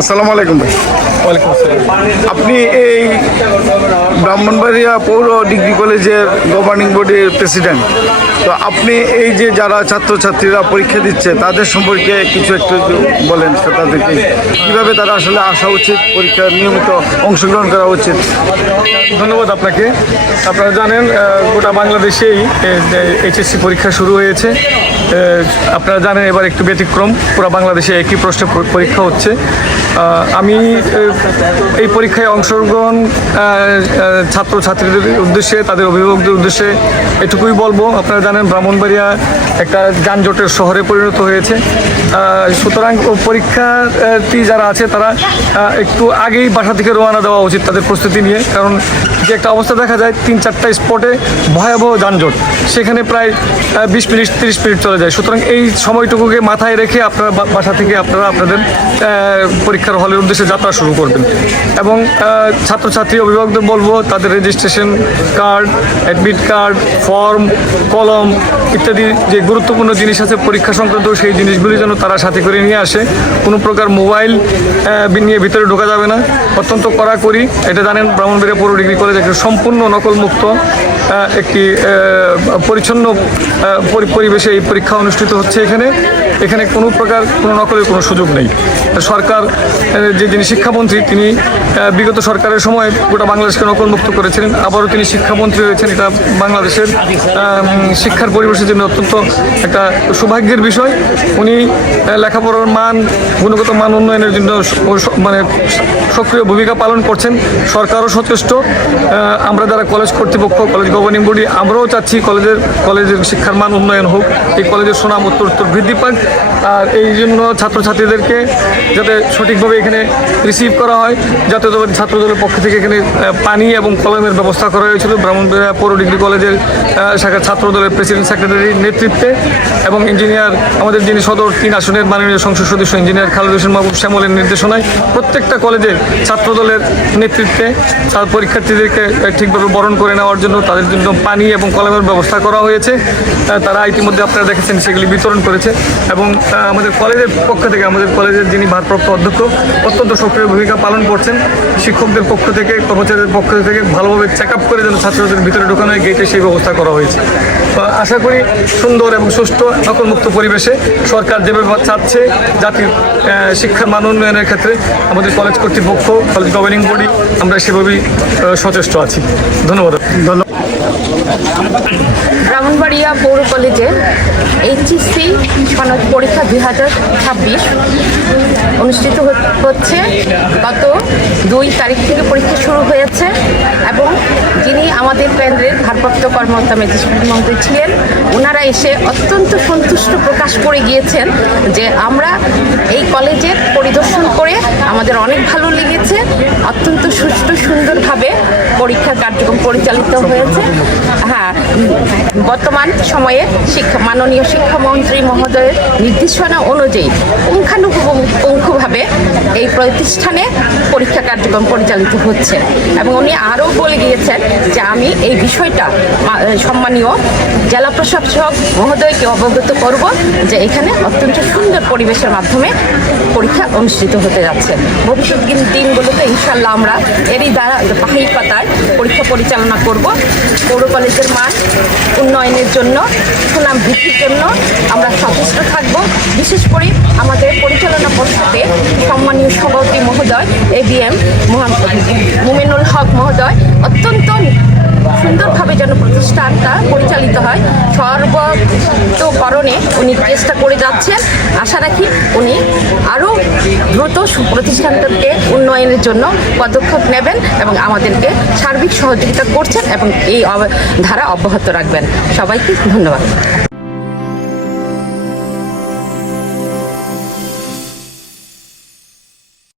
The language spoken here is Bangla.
আসসালামু আলাইকুম ভাই। ওয়ালাইকুম আসসালাম। আপনি এই ব্রাহ্মণবাড়িয়া পৌর ডিগ্রি কলেজের গভর্নিং বডির প্রেসিডেন্ট, তো আপনি এই যে যারা ছাত্রছাত্রীরা পরীক্ষা দিচ্ছে তাদের সম্পর্কে কিছু একটু বলেন, তাদেরকে কীভাবে তারা আসলে আসা উচিত, পরীক্ষার নিয়মিত অংশগ্রহণ করা উচিত? ধন্যবাদ আপনাকে। আপনারা জানেন গোটা বাংলাদেশেই এইচএসসি পরীক্ষা শুরু হয়েছে। আপনারা জানেন এবার একটু ব্যতিক্রম, পুরো বাংলাদেশে একই প্রশ্নে পরীক্ষা হচ্ছে। আমি এই পরীক্ষায় অংশগ্রহণ ছাত্রছাত্রীদের উদ্দেশ্যে, তাদের অভিভাবকদের উদ্দেশ্যে এটুকুই বলবো, আপনারা জানেন ব্রাহ্মণবাড়িয়া একটা যানজটের শহরে পরিণত হয়েছে। সুতরাং পরীক্ষার্থী যারা আছে তারা একটু আগেই বাসা থেকে রওনা দেওয়া উচিত তাদের প্রস্তুতি নিয়ে, কারণ যে একটা অবস্থা দেখা যায় 3-4টা স্পটে ভয়াবহ যানজট, সেখানে প্রায় 20 মিনিট 30 মিনিট চলে যায়। সুতরাং এই সময়টুকুকে মাথায় রেখে আপনারা বাসা থেকে আপনাদের পরীক্ষার হলের উদ্দেশ্যে যাত্রা শুরু করবেন। এবং ছাত্রছাত্রী অভিভাবকদের বলবো তাদের registration card, admit card, form, কলম ইত্যাদি যে গুরুত্বপূর্ণ জিনিস আছে পরীক্ষা সংক্রান্ত, সেই জিনিসগুলি যেন তারা সাথে করে নিয়ে আসে। কোনো প্রকার মোবাইল নিয়ে ভিতরে ঢোকা যাবে না, অত্যন্ত কড়াকড়ি। এটা জানেন ব্রাহ্মণবাড়িয়া পৌর ডিগ্রি কলেজ একটা সম্পূর্ণ নকলমুক্ত একটি পরিচ্ছন্ন পরিবেশে এই পরীক্ষা অনুষ্ঠিত হচ্ছে। এখানে কোনো প্রকার কোনো নকলের কোনো সুযোগ নেই। সরকার যিনি শিক্ষামন্ত্রী, তিনি বিগত সরকারের সময় গোটা বাংলাদেশকে নকলমুক্ত করেছিলেন, আবারও তিনি শিক্ষামন্ত্রী হয়েছেন। এটা বাংলাদেশের শিক্ষার পরিবেশের জন্য অত্যন্ত একটা সৌভাগ্যের বিষয়। উনি লেখাপড়ার মান, গুণগত মান উন্নয়নের জন্য মানে সক্রিয় ভূমিকা পালন করছেন। সরকারও সচেষ্ট। আমরা যারা কলেজ কর্তৃপক্ষ, কলেজ গভর্নিং বডি, আমরাও চাচ্ছি কলেজের শিক্ষার মান উন্নয়ন হোক, এই কলেজের সুনাম উত্তর বৃদ্ধি পাক। আর এই জন্য ছাত্রছাত্রীদেরকে যাতে সঠিকভাবে এখানে রিসিভ করা হয়, জাতীয়তাবাদী ছাত্রদলের পক্ষ থেকে এখানে পানি এবং কলমের ব্যবস্থা করা হয়েছিল ব্রাহ্মণবাড়িয়া পৌর ডিগ্রি কলেজের শাখার ছাত্রদলের প্রেসিডেন্ট সেক্রেটারির নেতৃত্বে, এবং ইঞ্জিনিয়ার আমাদের যিনি সদর 3 আসনের মাননীয় সংসদ সদস্য ইঞ্জিনিয়ার খালেদ হোসেন মাহবুব শ্যামলের নির্দেশনায় প্রত্যেকটা কলেজে ছাত্রদলের নেতৃত্বে তার পরীক্ষার্থীদেরকে ঠিকভাবে বরণ করে নেওয়ার জন্য তাদের জন্য পানি এবং কলমের ব্যবস্থা করা হয়েছে। তারা ইতিমধ্যে আপনারা দেখেছেন সেগুলি বিতরণ করেছে। এবং আমাদের কলেজের পক্ষ থেকে, আমাদের কলেজের যিনি ভারপ্রাপ্ত অধ্যক্ষ, অত্যন্ত সক্রিয় ভূমিকা পালন করছেন। শিক্ষকদের পক্ষ থেকে, কর্মচারীদের পক্ষ থেকে ভালোভাবে চেক আপ করে যেন ছাত্রছাত্রীদের ভিতরে ঢোকানো হয়, গেটে সেই ব্যবস্থা করা হয়েছে। তো আশা করি সুন্দর এবং সুষ্ঠু নকলমুক্ত পরিবেশে সরকার যেভাবে চাচ্ছে জাতির শিক্ষার মান উন্নয়নের ক্ষেত্রে আমাদের কলেজ কর্তৃপক্ষ, কলেজ গভর্নিং বডি, আমরা সেভাবেই সচেষ্ট আছি। ধন্যবাদ। ব্রাহ্মণবাড়িয়া পৌর কলেজে এইচএসসি সনদ পরীক্ষা 2026 অনুষ্ঠিত হচ্ছে। গত 2 তারিখ থেকে পরীক্ষা শুরু হয়েছে এবং যিনি আমাদের কেন্দ্রের ভারপ্রাপ্ত কর্মকর্তা ম্যাজিস্ট্রেট মহোদয় ছিলেন, ওনারা এসে অত্যন্ত সন্তুষ্ট প্রকাশ করে গিয়েছেন যে আমরা এই কলেজের পরিদর্শন করে আমাদের অনেক ভালো লেগেছে। অত্যন্ত সুষ্ঠু সুন্দরভাবে পরীক্ষার কার্যক্রম পরিচালিত হয়েছে। হ্যাঁ, বর্তমান সময়ে মাননীয় শিক্ষামন্ত্রী মহোদয়ের নির্দেশনা অনুযায়ী পুঙ্খানুপুঙ্খভাবে এই প্রতিষ্ঠানে পরীক্ষা কার্যক্রম পরিচালিত হচ্ছে। এবং উনি আরও বলে গিয়েছেন যে আমি এই বিষয়টা সম্মানীয় জেলা প্রশাসক মহোদয়কে অবগত করব যে এখানে অত্যন্ত সুন্দর পরিবেশের মাধ্যমে পরীক্ষা অনুষ্ঠিত হতে যাচ্ছে। ভবিষ্যৎ দিনগুলোতে ইনশাল্লাহ আমরা এরই দ্বারা পাহাড়ি পাতায় পরীক্ষা পরিচালনা করব। পৌর কলেজের মান উন্নয়নের জন্য, সুনাম বৃদ্ধির জন্য আমরা সচেষ্ট থাকব। বিশেষ করে আমাদের পরিচালনা পর্ষদে সম্মানীয় সভাপতি মহোদয় ABM মুমিনুল হক মহোদয় অত্যন্ত সুন্দরভাবে যেন প্রতিষ্ঠানটা পরিচালিত হয় সর্বতোকরণে উনি চেষ্টা করে যাচ্ছেন। আশা রাখি উনি আরও দ্রুত প্রতিষ্ঠানটাকে উন্নয়নের জন্য পদক্ষেপ নেবেন এবং আমাদেরকে সার্বিক সহযোগিতা করছেন এবং এই ধারা অব্যাহত রাখবেন। সবাইকে ধন্যবাদ।